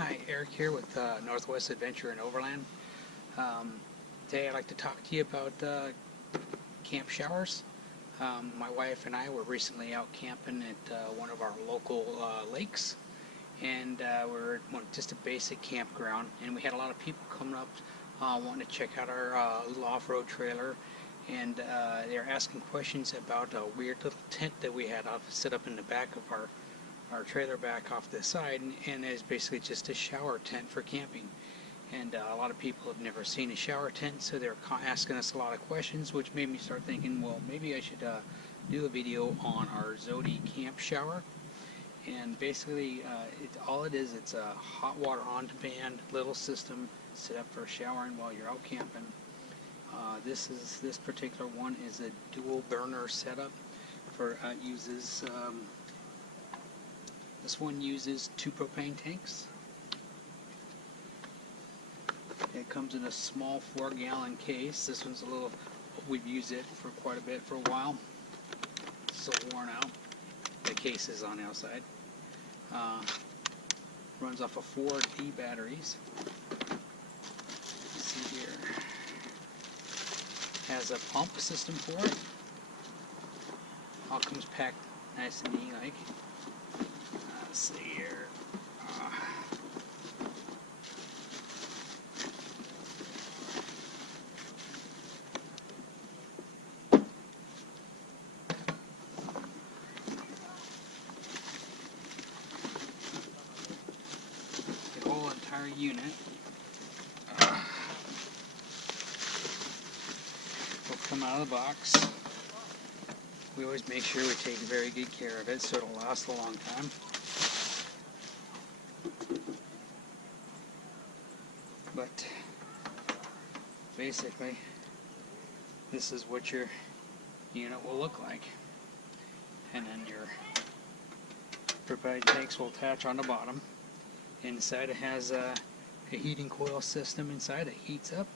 Hi, Eric here with Northwest Adventure and Overland. Today I'd like to talk to you about camp showers. My wife and I were recently out camping at one of our local lakes, and we're just a basic campground, and we had a lot of people coming up wanting to check out our little off-road trailer, and they're asking questions about a weird little tent that we had set up in the back of our trailer back off the side, and it's basically just a shower tent for camping. And a lot of people have never seen a shower tent, so they're asking us a lot of questions, which made me start thinking, well, maybe I should do a video on our Zodi camp shower. And basically, all it is, it's a hot water on-demand little system set up for showering while you're out camping. This particular one is a dual burner setup for this one uses 2 propane tanks. It comes in a small 4-gallon case. This one's a little, we've used it for quite a bit for a while. It's so worn out. The case is on the outside. Runs off of 4 D batteries. Let's see here. Has a pump system for it. All comes packed nice and neat like. Let's see here. The whole entire unit will come out of the box. We always make sure we take very good care of it so it'll last a long time. But basically, this is what your unit will look like. And then your propane tanks will attach on the bottom. Inside it has a heating coil system inside. It heats up.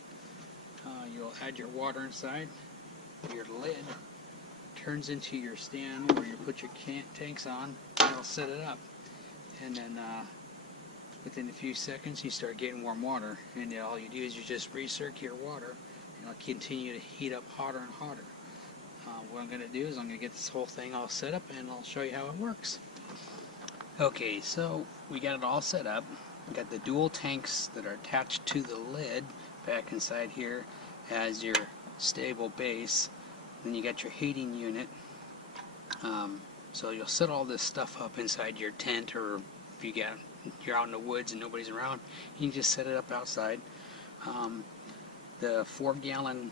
You'll add your water inside. Your lid turns into your stand where you put your tanks on. It'll set it up. And then within a few seconds you start getting warm water, and all you do is you just recirculate your water, and it'll continue to heat up hotter and hotter. What I'm going to do is I'm going to get this whole thing all set up, and I'll show you how it works. Okay, so we got it all set up. We got the dual tanks that are attached to the lid back inside here as your stable base. Then you got your heating unit. So you'll set all this stuff up inside your tent, or if you're out in the woods and nobody's around, you can just set it up outside. The 4-gallon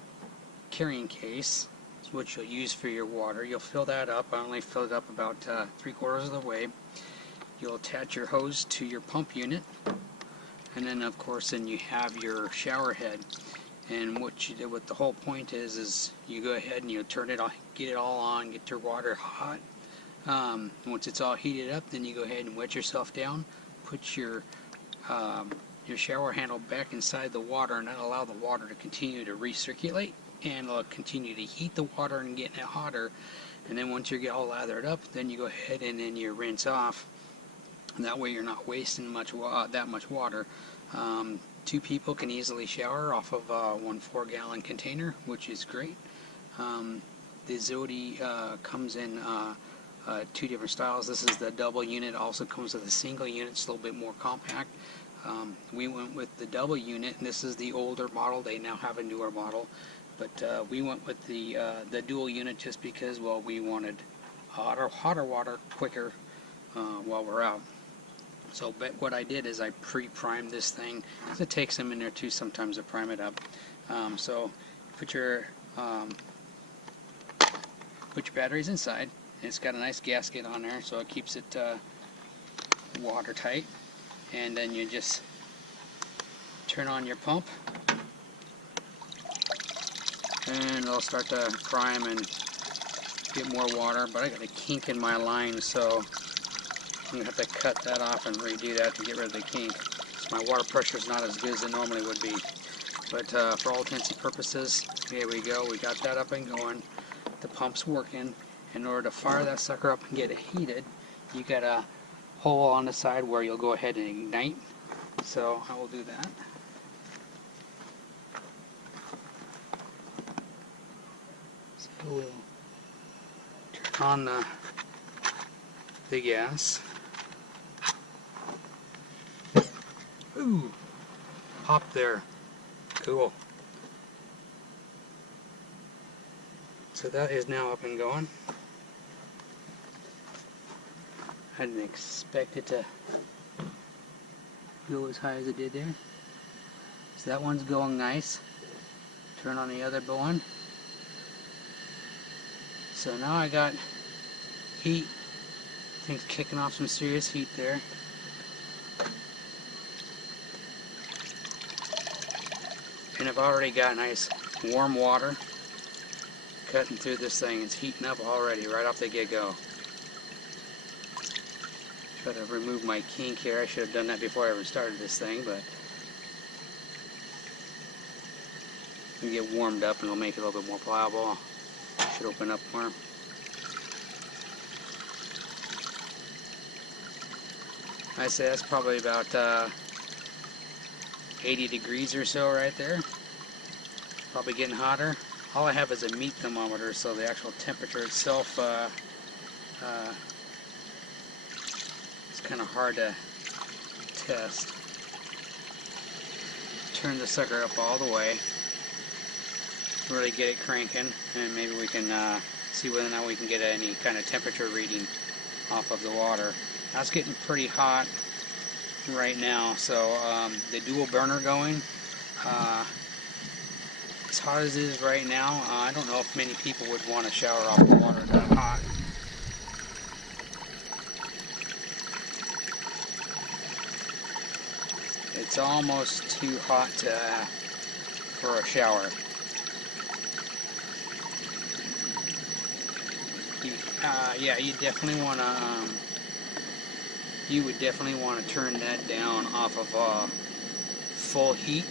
carrying case is what you'll use for your water. You'll fill that up. I only filled it up about 3/4 of the way. You'll attach your hose to your pump unit, and then of course then you have your shower head. And what the whole point is you go ahead and you turn it on, get it all on, get your water hot. Once it's all heated up, then you go ahead and wet yourself down, put your shower handle back inside the water, and that'll allow the water to continue to recirculate, and it'll continue to heat the water and get it hotter. And then once you get all lathered up, then you go ahead and then you rinse off. And that way you're not wasting that much water. 2 people can easily shower off of one 4-gallon container, which is great. The Zodi comes in 2 different styles. This is the double unit. Also comes with a single unit. It's a little bit more compact. We went with the double unit, and this is the older model. They now have a newer model, but we went with the dual unit just because, well, we wanted hotter water quicker while we're out. So what I did is I pre-primed this thing, because it takes them in there too sometimes to prime it up. So put your batteries inside. It's got a nice gasket on there, so it keeps it watertight. And then you just turn on your pump, and it'll start to prime and get more water. But I got a kink in my line, so I'm going to have to cut that off and redo that to get rid of the kink. So my water pressure is not as good as it normally would be. But for all intents and purposes, here we go. We got that up and going. The pump's working. In order to fire that sucker up and get it heated, you got a hole on the side where you'll go ahead and ignite So I will do that. So we'll turn on the gas. Ooh, pop there. Cool. So that is now up and going. I didn't expect it to go as high as it did there. So that one's going nice. Turn on the other one. So now I got heat. Things kicking off some serious heat there. And I've already got nice warm water cutting through this thing. It's heating up already right off the get-go. Try to remove my kink here. I should have done that before I ever started this thing, but we get warmed up and it'll make it a little bit more pliable. Should open up more. I say that's probably about 80 degrees or so right there. Probably getting hotter. All I have is a meat thermometer, so the actual temperature itself it's kind of hard to test. Turn the sucker up all the way. Really get it cranking, and maybe we can see whether or not we can get any kind of temperature reading off of the water. That's getting pretty hot right now, so the dual burner going. As hot as it is right now, I don't know if many people would want to shower off the water that hot. It's almost too hot for a shower. Yeah, you definitely want to. You would definitely want to turn that down off of full heat,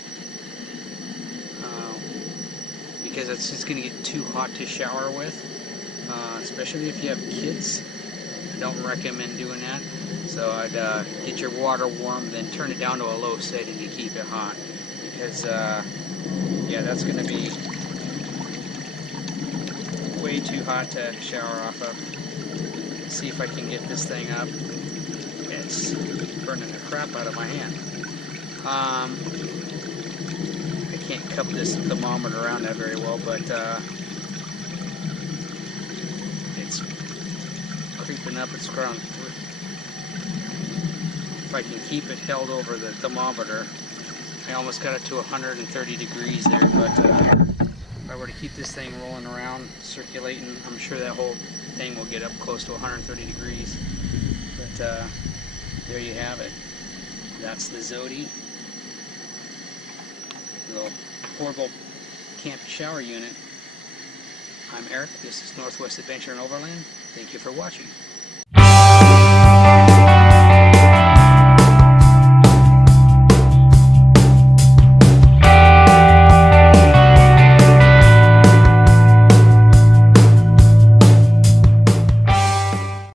because it's just going to get too hot to shower with, especially if you have kids. I don't recommend doing that. So I'd get your water warm, then turn it down to a low setting to keep it hot, because yeah, that's going to be way too hot to shower off of. Let's see if I can get this thing up. It's burning the crap out of my hand. I can't cup this thermometer around that very well, but it's creeping up. It's around if I can keep it held over the thermometer. I almost got it to 130 degrees there, but if I were to keep this thing rolling around, circulating, I'm sure that whole thing will get up close to 130 degrees. But there you have it. That's the Zodi. Little portable camp shower unit. I'm Eric. This is Northwest Adventure and Overland. Thank you for watching.